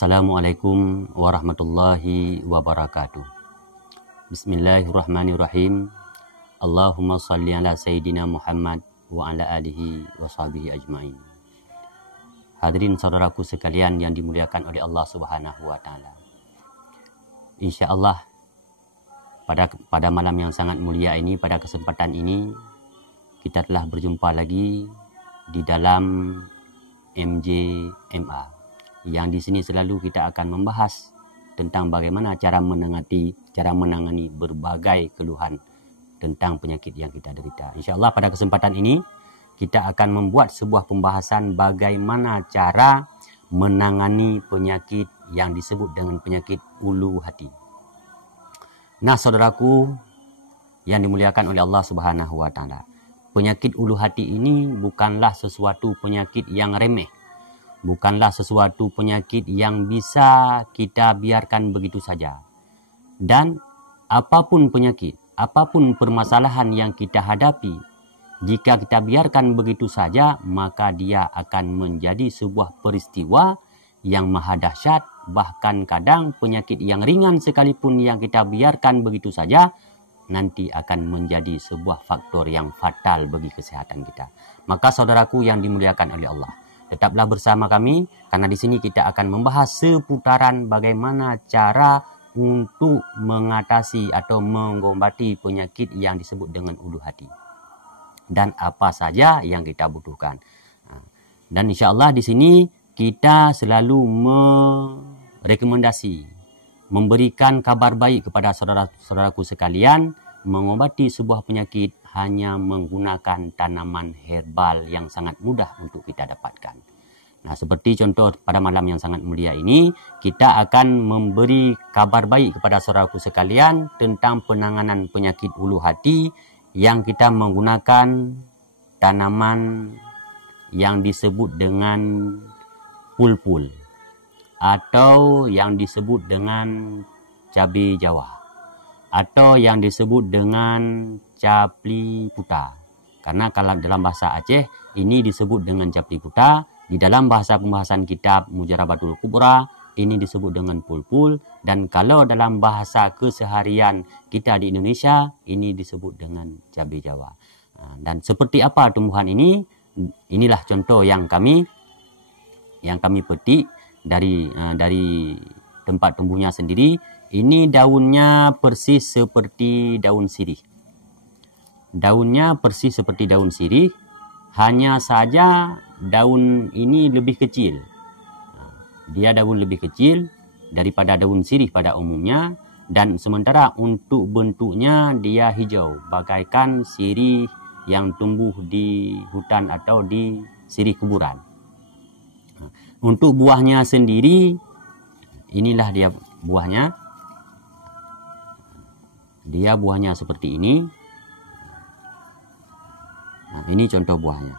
Assalamualaikum warahmatullahi wabarakatuh. Bismillahirrahmanirrahim. Allahumma salli ala Sayyidina Muhammad wa ala alihi wa sahbihi ajma'in. Hadirin saudaraku sekalian yang dimuliakan oleh Allah Subhanahu wa taala. InsyaAllah pada malam yang sangat mulia ini, pada kesempatan ini kita telah berjumpa lagi di dalam MJMA, yang di sini selalu kita akan membahas tentang bagaimana cara menangani berbagai keluhan tentang penyakit yang kita derita. InsyaAllah pada kesempatan ini kita akan membuat sebuah pembahasan bagaimana cara menangani penyakit yang disebut dengan penyakit ulu hati. Nah, saudaraku yang dimuliakan oleh Allah Subhanahu wa taala, penyakit ulu hati ini bukanlah sesuatu penyakit yang remeh. Bukanlah sesuatu penyakit yang bisa kita biarkan begitu saja. Dan apapun penyakit, apapun permasalahan yang kita hadapi, jika kita biarkan begitu saja, maka dia akan menjadi sebuah peristiwa yang maha dahsyat. Bahkan kadang penyakit yang ringan sekalipun yang kita biarkan begitu saja, nanti akan menjadi sebuah faktor yang fatal bagi kesehatan kita. Maka saudaraku yang dimuliakan oleh Allah, tetaplah bersama kami, karena di sini kita akan membahas seputaran bagaimana cara untuk mengatasi atau mengobati penyakit yang disebut dengan ulu hati. Dan apa saja yang kita butuhkan. Dan insyaAllah di sini kita selalu merekomendasi, memberikan kabar baik kepada saudara-saudaraku sekalian, mengobati sebuah penyakit hanya menggunakan tanaman herbal yang sangat mudah untuk kita dapatkan. Nah, seperti contoh pada malam yang sangat mulia ini, kita akan memberi kabar baik kepada saudaraku sekalian tentang penanganan penyakit ulu hati yang kita menggunakan tanaman yang disebut dengan pulpul atau yang disebut dengan cabai Jawa atau yang disebut dengan capli puta. Karena kalau dalam bahasa Aceh ini disebut dengan capli puta, di dalam bahasa pembahasan kitab Mujarabatul Kubra ini disebut dengan pulpul, dan kalau dalam bahasa keseharian kita di Indonesia ini disebut dengan cabai Jawa. Dan seperti apa tumbuhan ini? Inilah contoh yang kami petik dari tempat tumbuhnya sendiri. Ini daunnya persis seperti daun sirih. Daunnya persis seperti daun sirih, hanya saja daun ini lebih kecil. Dia daun lebih kecil daripada daun sirih pada umumnya, dan sementara untuk bentuknya dia hijau, bagaikan sirih yang tumbuh di hutan atau di sirih kuburan. Untuk buahnya sendiri, inilah dia buahnya. Dia buahnya seperti ini. Nah, ini contoh buahnya.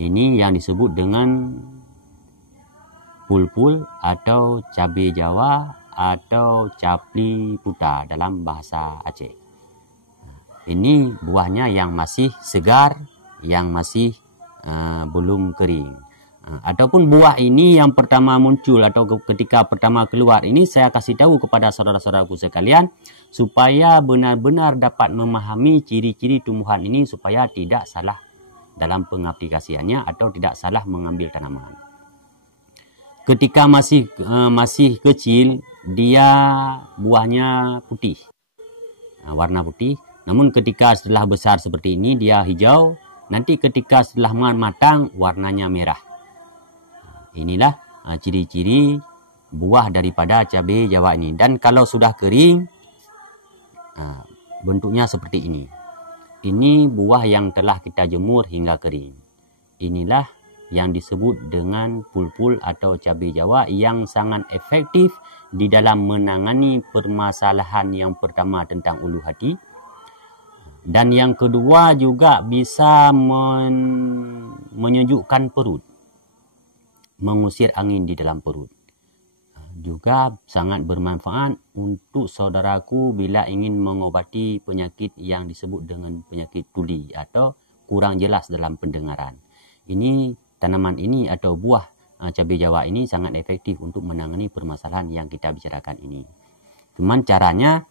Ini yang disebut dengan pulpul atau cabai Jawa atau capli puta dalam bahasa Aceh. Ini buahnya yang masih segar, yang masih belum kering. Ataupun buah ini yang pertama muncul atau ketika pertama keluar ini, saya kasih tahu kepada saudara-saudaraku sekalian supaya benar-benar dapat memahami ciri-ciri tumbuhan ini supaya tidak salah dalam pengaplikasiannya atau tidak salah mengambil tanaman. Ketika masih kecil, dia buahnya putih, warna putih. Namun ketika setelah besar seperti ini dia hijau. Nanti ketika setelah matang warnanya merah. Inilah ciri-ciri buah daripada cabai Jawa ini. Dan kalau sudah kering, bentuknya seperti ini. Ini buah yang telah kita jemur hingga kering. Inilah yang disebut dengan pulpul atau cabai Jawa yang sangat efektif di dalam menangani permasalahan yang pertama tentang ulu hati. Dan yang kedua juga bisa menyejukkan perut, mengusir angin di dalam perut. Juga sangat bermanfaat untuk saudaraku bila ingin mengobati penyakit yang disebut dengan penyakit tuli atau kurang jelas dalam pendengaran. Ini tanaman ini atau buah cabai Jawa ini sangat efektif untuk menangani permasalahan yang kita bicarakan ini. Cuman caranya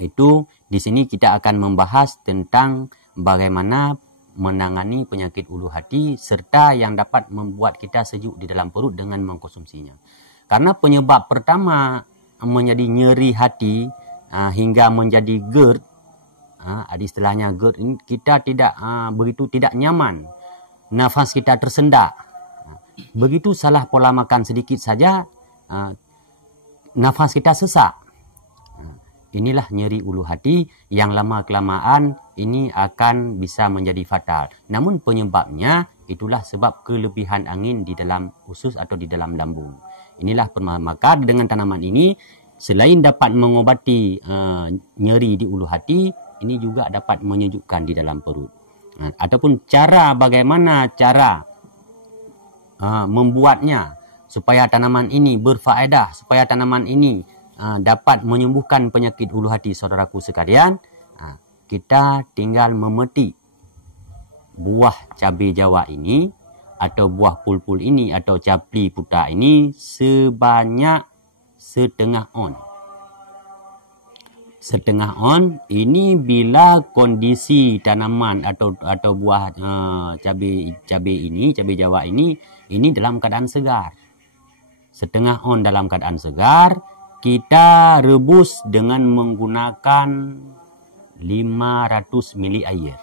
itu di sini kita akan membahas tentang bagaimana menangani penyakit ulu hati serta yang dapat membuat kita sejuk di dalam perut dengan mengkonsumsinya. Karena penyebab pertama menjadi nyeri hati hingga menjadi GERD, ada istilahnya GERD ini, kita tidak begitu tidak nyaman, nafas kita tersendak. Begitu salah pola makan sedikit saja, nafas kita sesak. Inilah nyeri ulu hati yang lama-kelamaan ini akan bisa menjadi fatal. Namun penyebabnya itulah sebab kelebihan angin di dalam usus atau di dalam lambung. Inilah maka dengan tanaman ini selain dapat mengobati nyeri di ulu hati, ini juga dapat menyejukkan di dalam perut. Ataupun bagaimana cara membuatnya supaya tanaman ini berfaedah, supaya tanaman ini dapat menyembuhkan penyakit ulu hati saudaraku sekalian, kita tinggal memetik buah cabai Jawa ini atau buah pulpul ini atau capli puta ini sebanyak setengah on. Setengah on ini bila kondisi tanaman atau buah cabai Jawa ini dalam keadaan segar. Setengah on dalam keadaan segar, kita rebus dengan menggunakan 500 ml air.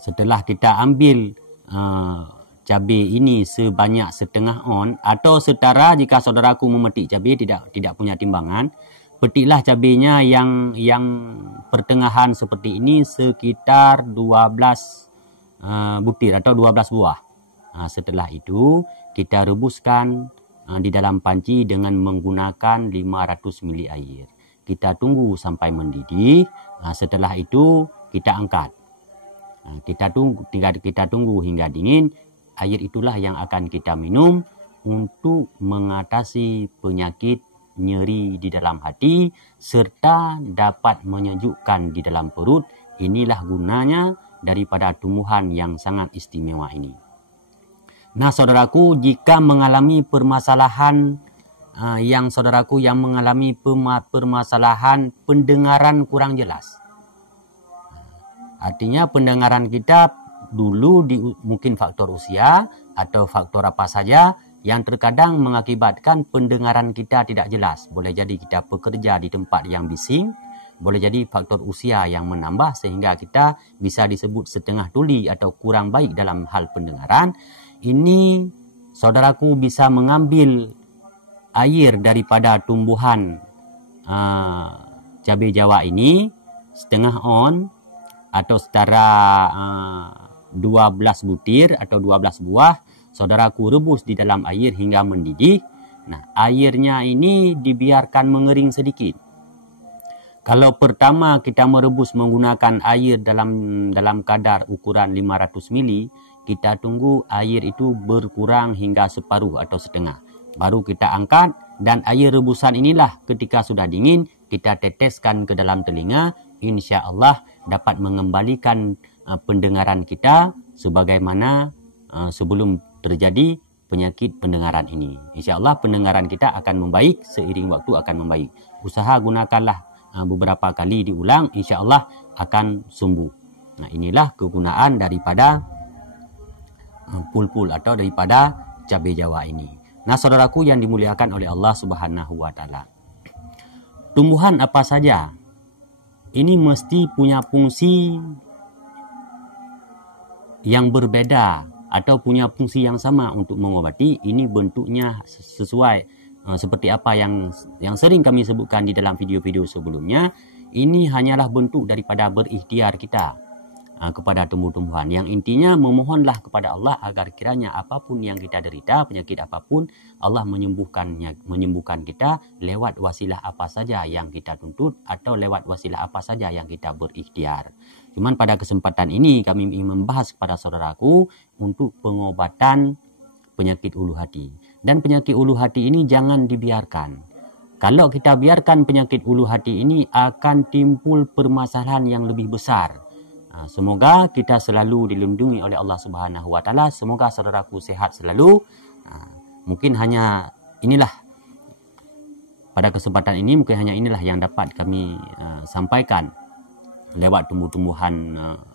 Setelah kita ambil cabai ini sebanyak setengah on atau setara, jika saudaraku memetik cabai tidak punya timbangan, petiklah cabainya yang pertengahan seperti ini sekitar 12 butir atau 12 buah. Setelah itu kita rebuskan di dalam panci dengan menggunakan 500 ml air. Kita tunggu sampai mendidih. Setelah itu kita angkat. Kita tunggu hingga dingin. Air itulah yang akan kita minum untuk mengatasi penyakit nyeri di dalam hati serta dapat menyejukkan di dalam perut. Inilah gunanya daripada tumbuhan yang sangat istimewa ini. Nah, saudaraku, jika mengalami permasalahan yang mengalami permasalahan pendengaran kurang jelas, artinya pendengaran kita dulu mungkin faktor usia atau faktor apa saja yang terkadang mengakibatkan pendengaran kita tidak jelas. Boleh jadi kita bekerja di tempat yang bising, boleh jadi faktor usia yang menambah sehingga kita bisa disebut setengah tuli atau kurang baik dalam hal pendengaran. Ini saudaraku bisa mengambil air daripada tumbuhan cabai Jawa ini setengah on atau setara 12 butir atau 12 buah. Saudaraku rebus di dalam air hingga mendidih. Nah, airnya ini dibiarkan mengering sedikit. Kalau pertama kita merebus menggunakan air dalam kadar ukuran 500 ml, kita tunggu air itu berkurang hingga separuh atau setengah. Baru kita angkat dan air rebusan inilah ketika sudah dingin kita teteskan ke dalam telinga. Insya Allah dapat mengembalikan pendengaran kita sebagaimana sebelum terjadi penyakit pendengaran ini. Insya Allah pendengaran kita akan membaik, seiring waktu akan membaik. Usaha gunakanlah beberapa kali diulang, insya Allah akan sembuh. Nah, inilah kegunaan daripada pulpul atau daripada cabai Jawa ini. Nah, saudaraku yang dimuliakan oleh Allah Subhanahu wa Ta'ala, tumbuhan apa saja ini mesti punya fungsi yang berbeda atau punya fungsi yang sama untuk mengobati. Ini bentuknya sesuai seperti apa yang sering kami sebutkan di dalam video-video sebelumnya. Ini hanyalah bentuk daripada berikhtiar kita kepada tumbuh-tumbuhan. Yang intinya memohonlah kepada Allah agar kiranya apapun yang kita derita, penyakit apapun, Allah menyembuhkan kita lewat wasilah apa saja yang kita tuntut atau lewat wasilah apa saja yang kita berikhtiar. Cuman pada kesempatan ini kami ingin membahas kepada saudaraku untuk pengobatan penyakit ulu hati. Dan penyakit ulu hati ini jangan dibiarkan. Kalau kita biarkan penyakit ulu hati ini akan timbul permasalahan yang lebih besar. Semoga kita selalu dilindungi oleh Allah Subhanahu Wa Taala. Semoga saudaraku sehat selalu. Mungkin hanya inilah pada kesempatan ini, mungkin hanya inilah yang dapat kami sampaikan lewat tumbuh-tumbuhan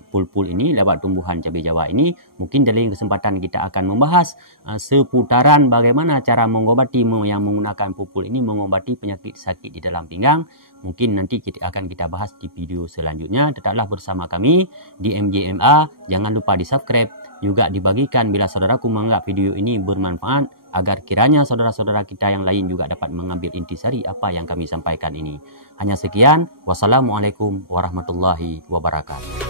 pul-pul ini, lewat tumbuhan cabai Jawa ini. Mungkin dalam kesempatan kita akan membahas seputaran bagaimana cara mengobati yang menggunakan pul-pul ini, mengobati penyakit sakit di dalam pinggang. Mungkin nanti akan kita bahas di video selanjutnya. Tetaplah bersama kami di MJMA. Jangan lupa di subscribe, juga dibagikan bila saudaraku menganggap video ini bermanfaat, agar kiranya saudara-saudara kita yang lain juga dapat mengambil intisari apa yang kami sampaikan ini. Hanya sekian. Wassalamualaikum warahmatullahi wabarakatuh.